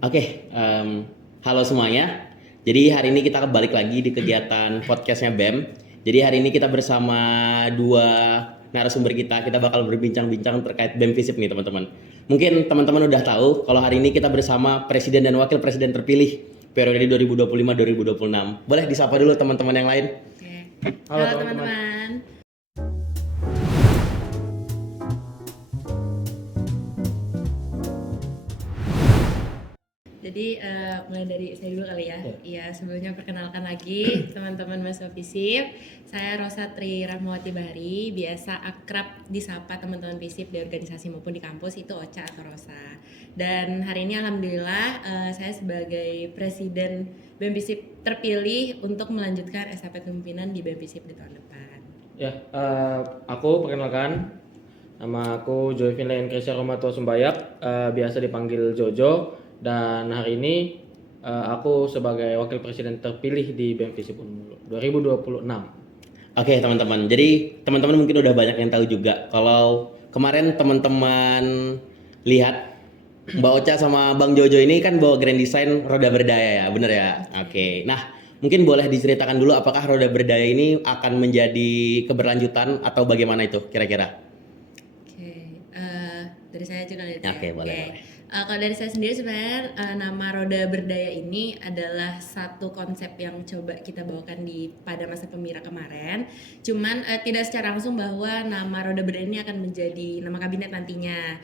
Oke, halo semuanya. Jadi hari ini kita balik lagi di kegiatan podcastnya BEM. Jadi hari ini kita bersama dua narasumber kita. Kita bakal berbincang-bincang terkait BEM Visip nih teman-teman. Mungkin teman-teman udah tahu kalau hari ini kita bersama Presiden dan Wakil Presiden terpilih periode 2025-2026. Boleh disapa dulu teman-teman yang lain? Oke. Halo, Halo teman-teman. Jadi mulai dari saya dulu kali ya. Iya, sebelumnya perkenalkan lagi teman-teman Mahasiswa Visip. Saya Rosa Tri Rahmawati Bahari, biasa akrab disapa teman-teman Visip di organisasi maupun di kampus itu Ocha atau Rosa. Dan hari ini alhamdulillah saya sebagai Presiden BEM Visip terpilih untuk melanjutkan estafet kepemimpinan di BEM Visip di tahun depan. Ya, aku perkenalkan, nama aku Joy Finlayan Krisya Romatua Sumbayak, biasa dipanggil Jojo. Dan hari ini aku sebagai Wakil Presiden terpilih di BEM Visip Unmul 2026. Oke teman-teman, jadi teman-teman mungkin udah banyak yang tahu juga kalau kemarin teman-teman lihat Mbak Ocha sama Bang Jojo ini kan bawa Grand Design roda berdaya ya, bener ya? Oke, nah mungkin boleh diceritakan dulu apakah roda berdaya ini akan menjadi keberlanjutan atau bagaimana itu kira-kira? Oke, dari saya juga lihat ya. Oke, boleh. Kalau dari saya sendiri sebenarnya nama roda berdaya ini adalah satu konsep yang coba kita bawakan pada masa Pemira kemarin. Cuman tidak secara langsung bahwa nama roda berdaya ini akan menjadi nama kabinet nantinya.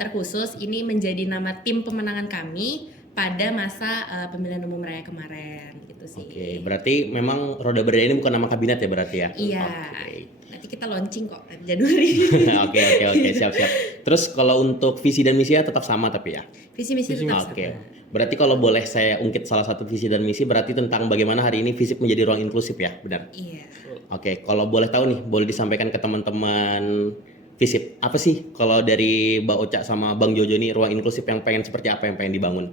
Terkhusus ini menjadi nama tim pemenangan kami pada masa pemilihan umum raya kemarin gitu sih. Oke, berarti memang roda berdaya ini bukan nama kabinet ya berarti ya? Iya. Oke. Nanti kita launching kok Januari. Oke, siap. Terus kalau untuk visi dan misinya tetap sama tapi ya? Visi misi tetap Oke. sama. Berarti kalau boleh saya ungkit salah satu visi dan misi berarti tentang bagaimana hari ini Visip menjadi ruang inklusif ya, benar? Iya. Oke, kalau boleh tahu nih, boleh disampaikan ke teman-teman Visip, apa sih kalau dari Mbak Ocha sama Bang Jojo ini ruang inklusif yang pengen seperti apa yang pengen dibangun?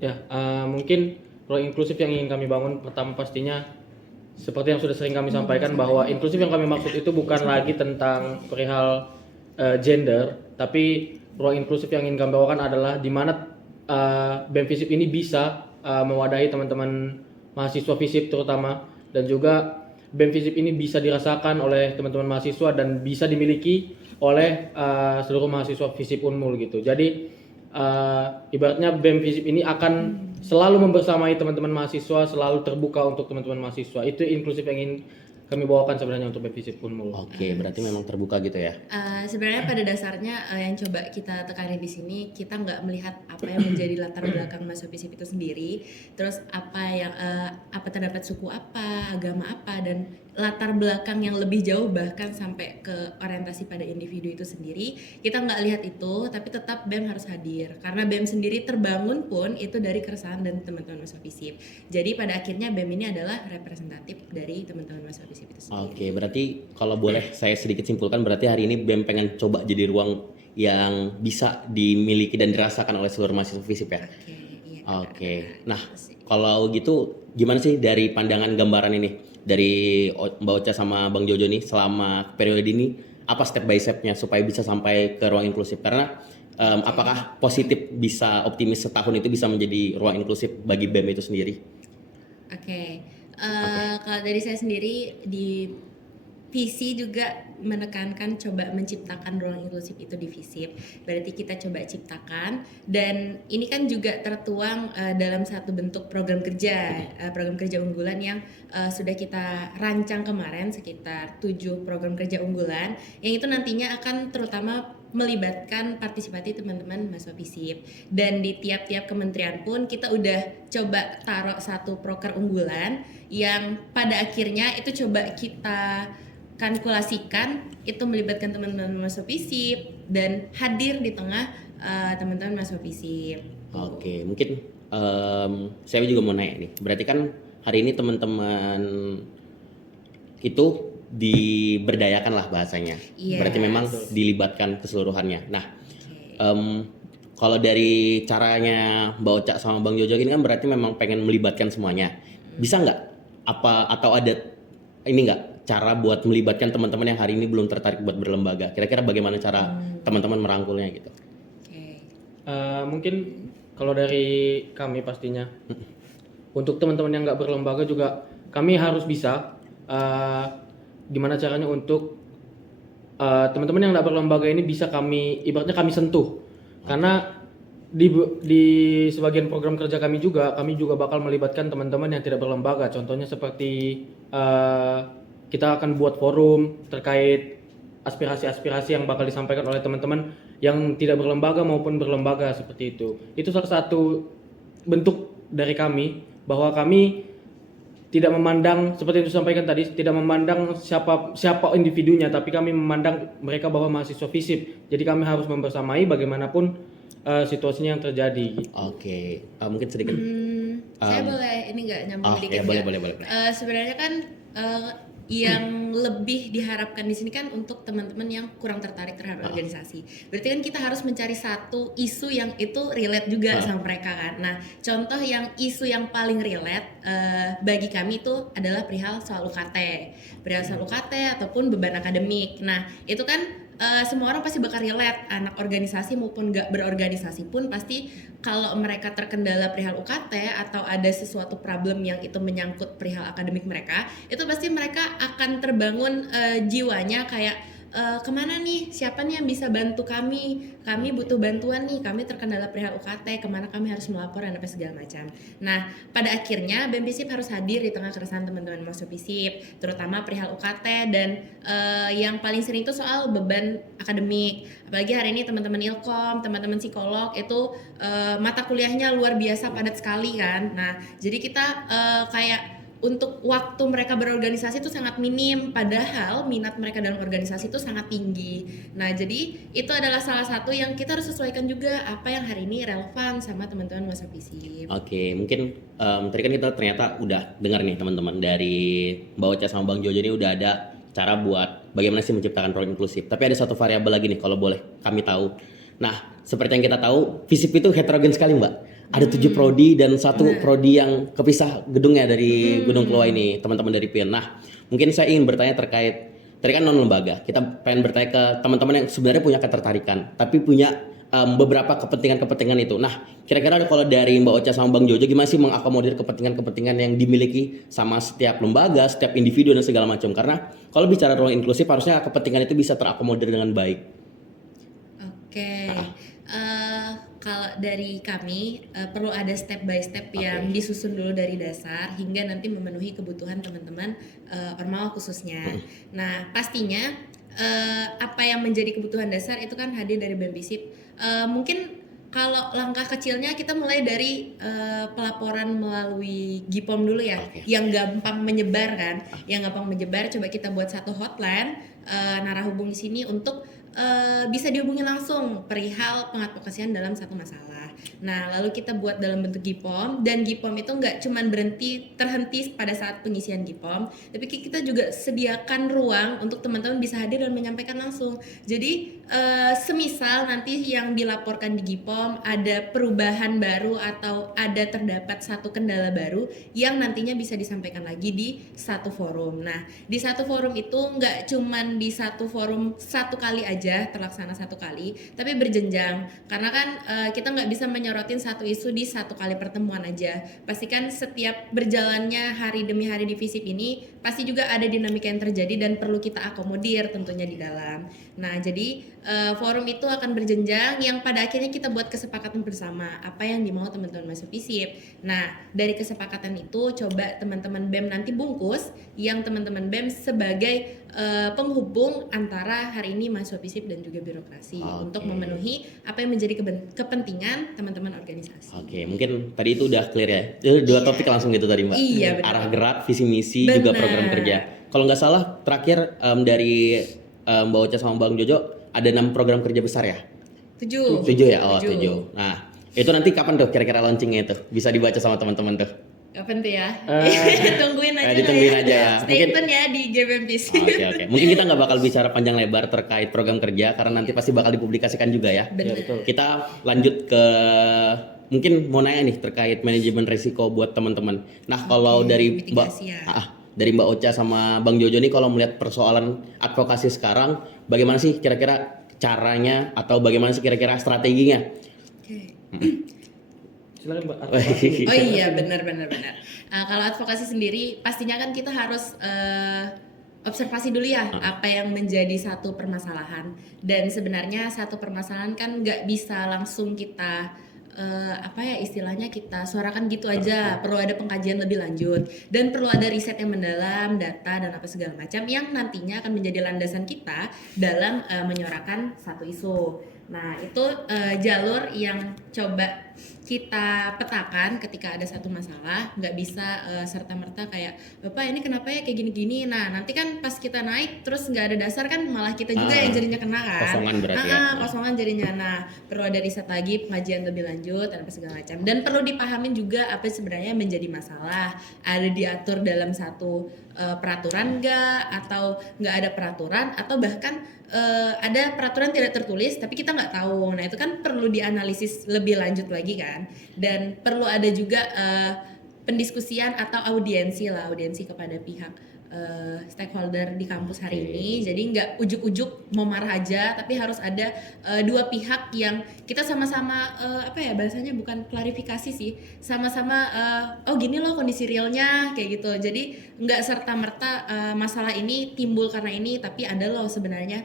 Ya, mungkin ruang inklusif yang ingin kami bangun pertama pastinya seperti yang sudah sering kami sampaikan bahwa inklusif yang kami maksud itu bukan lagi tentang perihal gender, tapi ruang inklusif yang ingin kami bawakan adalah di mana BEM Visip ini bisa mewadahi teman-teman mahasiswa Visip terutama, dan juga BEM Visip ini bisa dirasakan oleh teman-teman mahasiswa dan bisa dimiliki oleh seluruh mahasiswa Visip Unmul gitu. Jadi ibaratnya BEM Visip ini akan selalu membersamai teman-teman mahasiswa, selalu terbuka untuk teman-teman mahasiswa. Itu inklusif yang ingin kami bawakan sebenarnya untuk BEM Visip Unmul. Oke, berarti memang terbuka gitu ya? Sebenarnya pada dasarnya yang coba kita tekani di sini, kita nggak melihat apa yang menjadi latar belakang mahasiswa Visip itu sendiri, terus apa terdapat suku apa, agama apa, dan latar belakang yang lebih jauh bahkan sampai ke orientasi pada individu itu sendiri. Kita nggak lihat itu, tapi tetap BEM harus hadir karena BEM sendiri terbangun pun itu dari keresahan dan teman-teman mahasiswa Visip. Jadi pada akhirnya BEM ini adalah representatif dari teman-teman mahasiswa Visip itu sendiri. Oke, berarti kalau boleh saya sedikit simpulkan berarti hari ini BEM pengen coba jadi ruang yang bisa dimiliki dan dirasakan oleh seluruh mahasiswa Visip ya? Oke, iya. Oke, nah kalau gitu gimana sih dari pandangan gambaran ini dari Mbak Ocha sama Bang Jojo nih selama periode ini apa step by stepnya supaya bisa sampai ke ruang inklusif, karena apakah positif bisa optimis setahun itu bisa menjadi ruang inklusif bagi BEM itu sendiri? Oke. Kalau dari saya sendiri di visi juga menekankan coba menciptakan ruang inklusif itu di Visip. Berarti kita coba ciptakan, dan ini kan juga tertuang dalam satu bentuk program kerja unggulan yang sudah kita rancang kemarin, sekitar 7 program kerja unggulan yang itu nantinya akan terutama melibatkan partisipasi teman-teman mahasiswa Visip. Dan di tiap-tiap kementerian pun kita udah coba taruh satu proker unggulan yang pada akhirnya itu coba kita kalkulasikan itu melibatkan teman-teman mahasiswa Visip dan hadir di tengah teman-teman mahasiswa Visip. Oke, mungkin saya juga mau nanya nih. Berarti kan hari ini teman-teman itu diberdayakan lah bahasanya. Yes. Berarti memang dilibatkan keseluruhannya. Nah, kalau dari caranya Mbak Ocha sama Bang Jojo ini kan berarti memang pengen melibatkan semuanya. Bisa nggak? Apa atau ada ini nggak cara buat melibatkan teman-teman yang hari ini belum tertarik buat berlembaga? Kira-kira bagaimana cara teman-teman merangkulnya gitu? Oke. Mungkin kalau dari kami pastinya untuk teman-teman yang nggak berlembaga juga kami harus bisa gimana caranya untuk teman-teman yang nggak berlembaga ini bisa ibaratnya kami sentuh, karena di sebagian program kerja kami juga bakal melibatkan teman-teman yang tidak berlembaga. Contohnya seperti kita akan buat forum terkait aspirasi-aspirasi yang bakal disampaikan oleh teman-teman yang tidak berlembaga maupun berlembaga, seperti itu. Itu salah satu bentuk dari kami bahwa kami tidak memandang seperti yang disampaikan tadi, tidak memandang siapa individunya, tapi kami memandang mereka bahwa mahasiswa FISIP. Jadi kami harus membersamai bagaimanapun situasinya yang terjadi. Oke, mungkin sedikit. Saya boleh ini nggak nyambung dikit? Ya, nggak? boleh. Sebenarnya kan yang lebih diharapkan di sini kan untuk teman-teman yang kurang tertarik terhadap organisasi. Berarti kan kita harus mencari satu isu yang itu relate juga sama mereka kan. Nah, contoh yang isu yang paling relate bagi kami itu adalah perihal soal UKT, ataupun beban akademik. Nah, itu kan semua orang pasti bakal relate, anak organisasi maupun gak berorganisasi pun pasti kalau mereka terkendala perihal UKT atau ada sesuatu problem yang itu menyangkut perihal akademik mereka, itu pasti mereka akan terbangun jiwanya kayak kemana nih, siapa nih yang bisa bantu kami butuh bantuan nih, kami terkendala perihal UKT, kemana kami harus melapor dan apa segala macam. Nah, pada akhirnya BEM FISIP harus hadir di tengah keresahan teman-teman mahasiswa FISIP, terutama perihal UKT dan yang paling sering itu soal beban akademik. Apalagi hari ini teman-teman Ilkom, teman-teman psikolog itu mata kuliahnya luar biasa padat sekali kan. Nah, jadi kita kayak untuk waktu mereka berorganisasi itu sangat minim, padahal minat mereka dalam organisasi itu sangat tinggi. Nah, jadi itu adalah salah satu yang kita harus sesuaikan juga apa yang hari ini relevan sama teman-teman mahasiswa FISIP. Oke, mungkin tadi kan kita ternyata udah dengar nih teman-teman dari Mbak Ocha sama Bang Jojo ini udah ada cara buat bagaimana sih menciptakan ruang inklusif. Tapi ada satu variabel lagi nih kalau boleh kami tahu. Nah, seperti yang kita tahu, FISIP itu heterogen sekali, Mbak. Ada 7 prodi dan 1 prodi yang kepisah gedungnya dari Gunung Keluai ini, teman-teman dari PIN. Nah, mungkin saya ingin bertanya terkait, tadi kan non lembaga, kita pengen bertanya ke teman-teman yang sebenarnya punya ketertarikan, tapi punya beberapa kepentingan-kepentingan itu. Nah, kira-kira kalau dari Mbak Ocha sama Bang Jojo, gimana sih mengakomodir kepentingan-kepentingan yang dimiliki sama setiap lembaga, setiap individu dan segala macam? Karena kalau bicara ruang inklusif, harusnya kepentingan itu bisa terakomodir dengan baik. Oke. Kalau dari kami perlu ada step by step yang disusun dulu dari dasar hingga nanti memenuhi kebutuhan teman-teman Ormawa khususnya. Nah, pastinya apa yang menjadi kebutuhan dasar itu kan hadir dari BEM FISIP. Mungkin kalau langkah kecilnya kita mulai dari pelaporan melalui GIPOM dulu ya, yang gampang menyebar kan, coba kita buat satu hotline narahubung di sini untuk bisa dihubungi langsung perihal pengadvokasian dalam satu masalah. Nah, lalu kita buat dalam bentuk GIPOM, dan GIPOM itu nggak cuman terhenti pada saat pengisian GIPOM, tapi kita juga sediakan ruang untuk teman-teman bisa hadir dan menyampaikan langsung. Jadi semisal nanti yang dilaporkan di GIPOM ada perubahan baru atau ada terdapat satu kendala baru yang nantinya bisa disampaikan lagi di satu forum. Nah, di satu forum itu nggak cuman di satu forum satu kali aja terlaksana satu kali, tapi berjenjang, karena kan kita nggak bisa menyorotin satu isu di satu kali pertemuan aja. Pastikan setiap berjalannya hari demi hari di FISIP ini pasti juga ada dinamika yang terjadi dan perlu kita akomodir tentunya di dalam. Nah, jadi forum itu akan berjenjang yang pada akhirnya kita buat kesepakatan bersama apa yang dimau teman-teman mahasiswa FISIP. Nah, dari kesepakatan itu coba teman-teman BEM nanti bungkus yang teman-teman BEM sebagai penghubung antara hari ini mahasiswa FISIP dan juga birokrasi untuk memenuhi apa yang menjadi kepentingan teman-teman organisasi. Oke, mungkin tadi itu udah clear ya. Itu 2 topik langsung gitu tadi, Mbak. Iya, betul. Arah gerak, visi misi, juga program kerja. Kalau nggak salah terakhir dari Mbak Ocha sama Bang Jojo ada 6 program kerja besar ya? 7 ya? Oh, 7. Nah, itu nanti kapan tuh kira-kira launchingnya itu? Bisa dibaca sama teman-teman tuh. Kapan tuh ya? Tungguin aja. Ditungguin aja ya. Stay tune ya di GBMPC. Oke. Mungkin kita nggak bakal bicara panjang lebar terkait program kerja karena nanti pasti bakal dipublikasikan juga ya. Benar. Kita lanjut ke mungkin mau nanya nih terkait manajemen risiko buat teman-teman. Nah, kalau dari Mbak Ocha sama Bang Jojo nih, kalau melihat persoalan advokasi sekarang, bagaimana sih kira-kira caranya atau bagaimana sih kira-kira strateginya? silakan Mbak. Advokasi. Oh iya, benar. Kalau advokasi sendiri, pastinya kan kita harus observasi dulu ya apa yang menjadi satu permasalahan. Dan sebenarnya satu permasalahan kan nggak bisa langsung kita apa ya istilahnya kita suarakan gitu aja. Perlu ada pengkajian lebih lanjut dan perlu ada riset yang mendalam, data dan apa segala macam yang nantinya akan menjadi landasan kita dalam menyuarakan satu isu. Nah itu jalur yang coba kita petakan ketika ada satu masalah, nggak bisa serta-merta kayak Bapak ini kenapa ya kayak gini-gini. Nah nanti kan pas kita naik terus nggak ada dasar kan malah kita juga yang jadinya kena kan. Kosongan berarti ya. Kosongan jadinya. Nah perlu ada riset lagi, pengajian lebih lanjut dan apa segala macam. Dan perlu dipahamin juga apa sebenarnya yang menjadi masalah. Ada diatur dalam satu peraturan nggak, atau nggak ada peraturan, atau bahkan ada peraturan tidak tertulis tapi kita nggak tahu. Nah itu kan perlu dianalisis lebih lanjut lagi kan, dan perlu ada juga pendiskusian atau audiensi kepada pihak stakeholder di kampus hari ini. Jadi nggak ujuk-ujuk mau marah aja, tapi harus ada dua pihak yang kita sama-sama apa ya bahasanya, bukan klarifikasi sih, sama-sama oh gini loh kondisi realnya kayak gitu. Jadi nggak serta-merta masalah ini timbul karena ini, tapi ada loh sebenarnya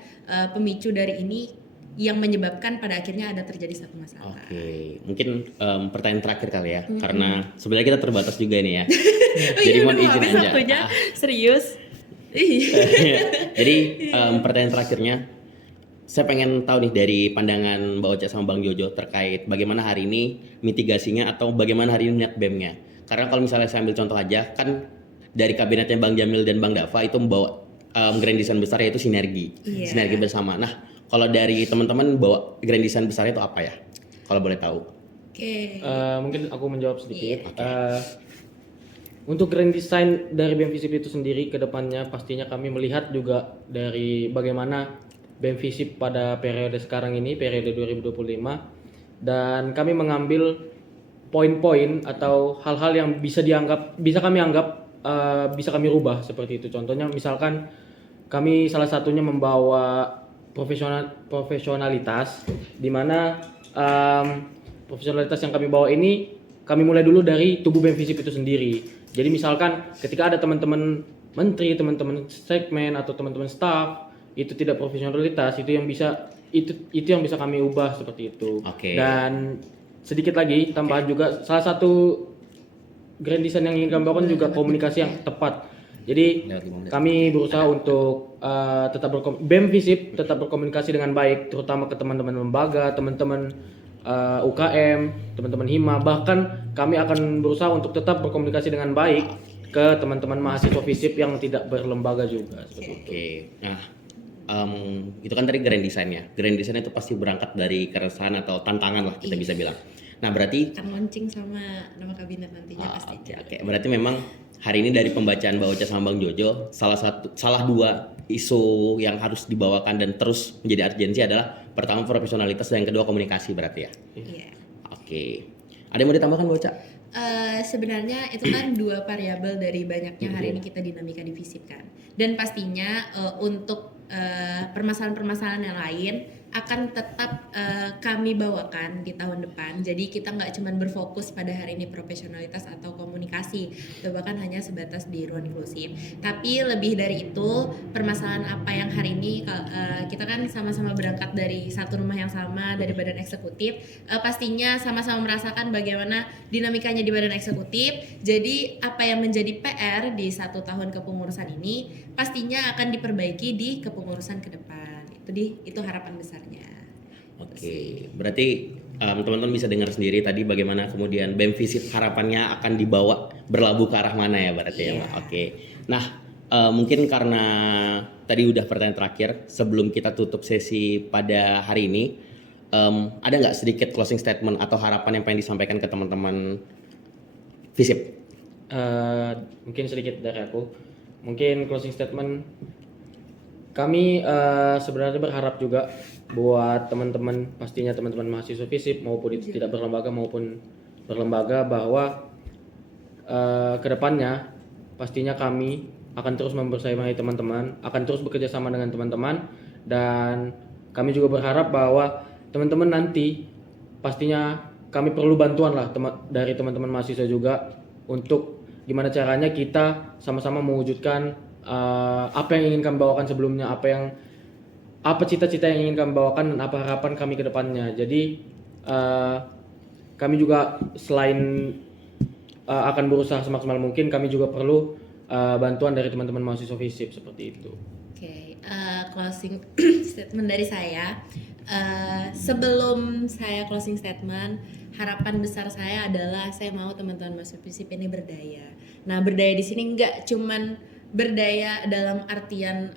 pemicu dari ini yang menyebabkan pada akhirnya ada terjadi satu masalah. Oke, mungkin pertanyaan terakhir kali ya, karena sebenarnya kita terbatas juga ini ya. Jadi mohon izin aja. waktunya. Serius. Jadi pertanyaan terakhirnya, saya pengen tahu nih dari pandangan Mbak Ocha sama Bang Jojo terkait bagaimana hari ini mitigasinya atau bagaimana hari ini melihat BEM-nya. Karena kalau misalnya saya ambil contoh aja, kan dari kabinetnya Bang Jamil dan Bang Dava itu membawa grand design besar, yaitu sinergi bersama. Nah, kalau dari teman-teman bawa grand design besar itu apa ya? Kalau boleh tahu. Oke. Mungkin aku menjawab sedikit. Untuk grand design dari BEM Visip itu sendiri ke depannya pastinya kami melihat juga dari bagaimana BEM Visip pada periode sekarang ini, periode 2025, dan kami mengambil poin-poin atau hal-hal yang bisa kami anggap bisa kami rubah seperti itu. Contohnya misalkan kami salah satunya membawa profesionalitas, di mana profesionalitas yang kami bawa ini kami mulai dulu dari tubuh BEM Visip itu sendiri. Jadi misalkan ketika ada teman-teman menteri, teman-teman segmen atau teman-teman staff itu tidak profesionalitas, itu yang bisa kami ubah seperti itu. Dan sedikit lagi tambahan juga, salah satu grand design yang ingin kami bawakan juga komunikasi yang tepat. Jadi kami berusaha untuk BEM Visip tetap berkomunikasi dengan baik, terutama ke teman-teman lembaga, teman-teman UKM, teman-teman Hima. Bahkan kami akan berusaha untuk tetap berkomunikasi dengan baik ke teman-teman mahasiswa Visip yang tidak berlembaga juga. Nah, itu kan tadi grand design-nya. Grand design itu pasti berangkat dari keresahan atatu tantangan lah kita bisa bilang. Nah berarti akan launching sama nama kabinet nantinya pasti. Oke. Berarti memang hari ini dari pembacaan Mbak Ocha sama Bang Jojo, salah dua isu yang harus dibawakan dan terus menjadi urgensi adalah pertama profesionalitas dan yang kedua komunikasi berarti ya. Iya. Oke. Ada yang mau ditambahkan Mbak Ocha? Sebenarnya itu kan dua variabel dari banyaknya hari ini kita dinamika di Visip kan. Dan pastinya untuk permasalahan-permasalahan yang lain akan tetap kami bawakan di tahun depan. Jadi kita nggak cuma berfokus pada hari ini profesionalitas atau komunikasi, atau bahkan hanya sebatas di ruang inklusif. Tapi lebih dari itu, permasalahan apa yang hari ini kita kan sama-sama berangkat dari satu rumah yang sama, dari badan eksekutif, pastinya sama-sama merasakan bagaimana dinamikanya di badan eksekutif. Jadi apa yang menjadi PR di 1 tahun kepengurusan ini pastinya akan diperbaiki di kepengurusan ke depan. Itu harapan besarnya. Oke. Berarti teman-teman bisa dengar sendiri tadi bagaimana kemudian BEM Visip harapannya akan dibawa berlabuh ke arah mana ya berarti ya Mbak. Oke. Nah, mungkin karena tadi udah pertanyaan terakhir sebelum kita tutup sesi pada hari ini, ada nggak sedikit closing statement atau harapan yang pengen disampaikan ke teman-teman Visip? Mungkin sedikit dari aku. Mungkin closing statement, kami sebenarnya berharap juga buat teman-teman, pastinya teman-teman mahasiswa Visip maupun itu tidak berlembaga maupun berlembaga, bahwa kedepannya pastinya kami akan terus membersamai teman-teman, akan terus bekerja sama dengan teman-teman, dan kami juga berharap bahwa teman-teman nanti pastinya kami perlu bantuan lah dari teman-teman mahasiswa juga untuk gimana caranya kita sama-sama mewujudkan apa yang ingin kami bawakan sebelumnya, apa cita-cita yang ingin kami bawakan dan apa harapan kami ke depannya. Jadi kami juga selain akan berusaha semaksimal mungkin, kami juga perlu bantuan dari teman-teman mahasiswa FISIP seperti itu. Oke, closing statement dari saya. Sebelum saya closing statement, harapan besar saya adalah saya mau teman-teman mahasiswa FISIP ini berdaya. Nah, berdaya di sini nggak cuman berdaya dalam artian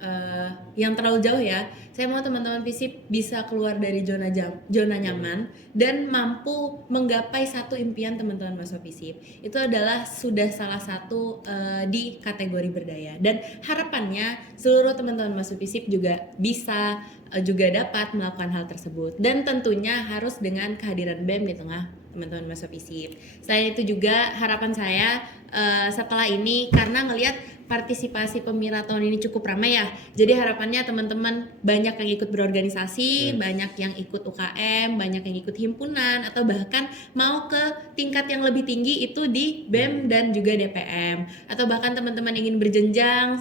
yang terlalu jauh ya. Saya mau teman-teman FISIP bisa keluar dari zona nyaman dan mampu menggapai satu impian teman-teman mahasiswa FISIP. Itu adalah sudah salah satu di kategori berdaya, dan harapannya seluruh teman-teman mahasiswa FISIP juga bisa juga dapat melakukan hal tersebut, dan tentunya harus dengan kehadiran BEM di tengah teman-teman mahasiswa FISIP. Selain itu juga harapan saya setelah ini, karena ngelihat partisipasi Pemira tahun ini cukup ramai ya, jadi harapannya teman-teman banyak yang ikut berorganisasi, banyak yang ikut UKM, banyak yang ikut himpunan, atau bahkan mau ke tingkat yang lebih tinggi itu di BEM dan juga DPM, atau bahkan teman-teman ingin berjenjang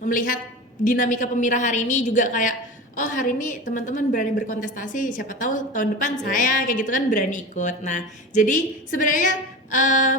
melihat dinamika Pemira hari ini juga kayak, oh hari ini teman-teman berani berkontestasi, siapa tahu tahun depan saya kayak gitu kan berani ikut. Nah, jadi sebenarnya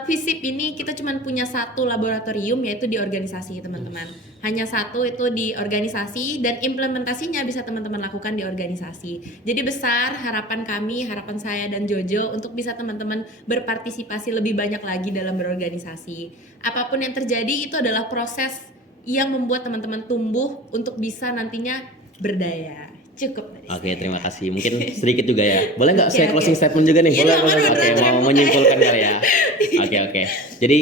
FISIP ini kita cuma punya satu laboratorium, yaitu di organisasi teman-teman. Hanya satu, itu di organisasi, dan implementasinya bisa teman-teman lakukan di organisasi. Jadi besar harapan kami, harapan saya dan Jojo untuk bisa teman-teman berpartisipasi lebih banyak lagi dalam berorganisasi. Apapun yang terjadi itu adalah proses yang membuat teman-teman tumbuh untuk bisa nantinya berdaya. Cukup dari Oke, saya. terima kasih. Mungkin sedikit juga ya. Boleh nggak saya Oke. closing statement juga nih? Iya, Boleh. boleh. Oke, mau menyimpulkan kali ya. Oke. Jadi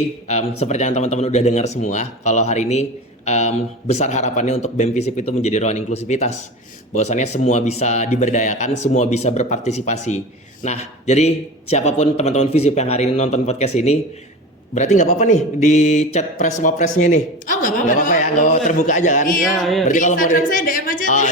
seperti yang teman-teman udah dengar semua, kalau hari ini besar harapannya untuk BEM FISIP itu menjadi ruang inklusivitas. Bahwasannya semua bisa diberdayakan, semua bisa berpartisipasi. Nah, jadi siapapun teman-teman FISIP yang hari ini nonton podcast ini, berarti nggak apa-apa nih di chat press wapresnya nih. Oh nggak apa-apa. Nggak apa-apa ya, nggak apa-apa, terbuka aja kan? Iya. Berarti Di kalau mau Instagram saya DM aja. Oh,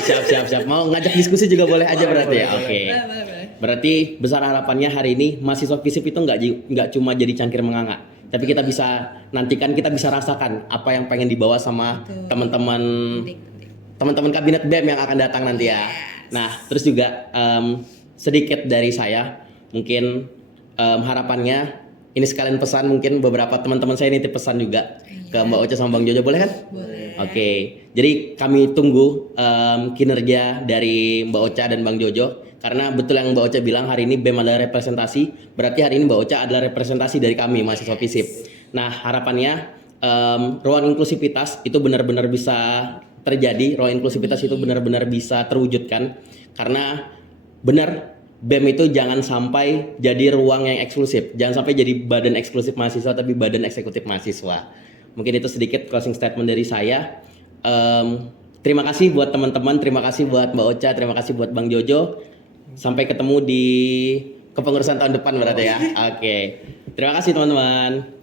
siap. Mau ngajak diskusi juga boleh aja berarti ya. Oke. Boleh. Berarti besar harapannya hari ini mahasiswa FISIP itu nggak cuma jadi cangkir menganga, tapi kita bisa nantikan, kita bisa rasakan apa yang pengen dibawa sama Betul. teman-teman kabinet BEM yang akan datang nanti ya. Nah, terus juga sedikit dari saya, mungkin harapannya ini sekalian pesan, mungkin beberapa teman-teman saya nitip pesan juga ke Mbak Ocha sama Bang Jojo, boleh kan? Boleh. Oke, jadi kami tunggu kinerja dari Mbak Ocha dan Bang Jojo, karena betul yang Mbak Ocha bilang hari ini BEM adalah representasi, berarti hari ini Mbak Ocha adalah representasi dari kami mahasiswa FISIP. Nah, harapannya ruang inklusivitas itu benar-benar bisa terjadi, ruang inklusivitas itu benar-benar bisa terwujudkan, karena benar BEM itu jangan sampai jadi ruang yang eksklusif, jangan sampai jadi badan eksklusif mahasiswa tapi badan eksekutif mahasiswa. Mungkin itu sedikit closing statement dari saya. Terima kasih buat teman-teman, terima kasih buat Mbak Ocha, terima kasih buat Bang Jojo. Sampai ketemu di kepengurusan tahun depan berarti ya. Oke. Terima kasih teman-teman.